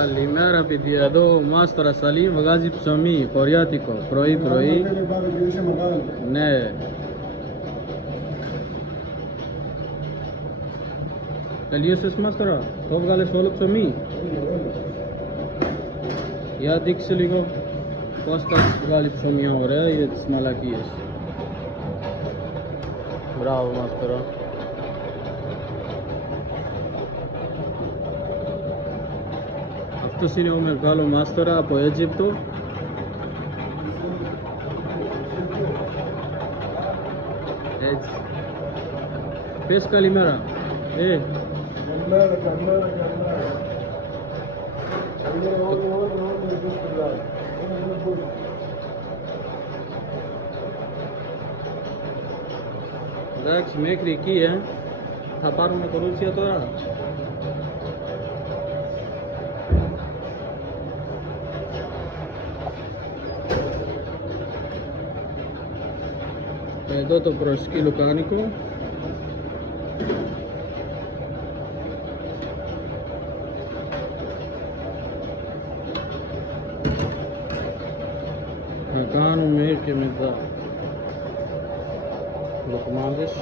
Καλημέρα παιδιά, εδώ ο Μάστορας Σαλίμ βγάζει ψωμί, χωριάτικο, πρωί. Ναι. Τελείωσες Μάστορα, το βγάλες όλο ψωμί. Για δείξε λίγο πώς θα βγάλει ψωμί ωραία για τις μαλακίες. Μπράβο Μάστορα. Αυτός είναι ο μεγάλο Μάστορα από Αίγυπτο. Έτσι. Πες καλημέρα. Καλημέρα. Εντάξει, μέχρι εκεί θα πάρουμε κορούτσια τώρα. Εδώ το προσκυλοκάνικο. Να κάνουμε και μετά λοκμάδες.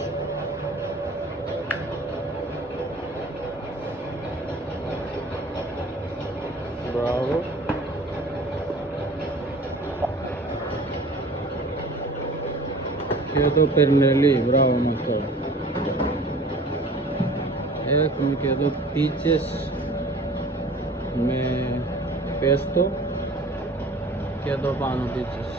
Μπράβο. Και εδώ περνελί, μπράβο με αυτό. Έχουμε και εδώ πίτσες με πέστο και εδώ πάνω πίτσες.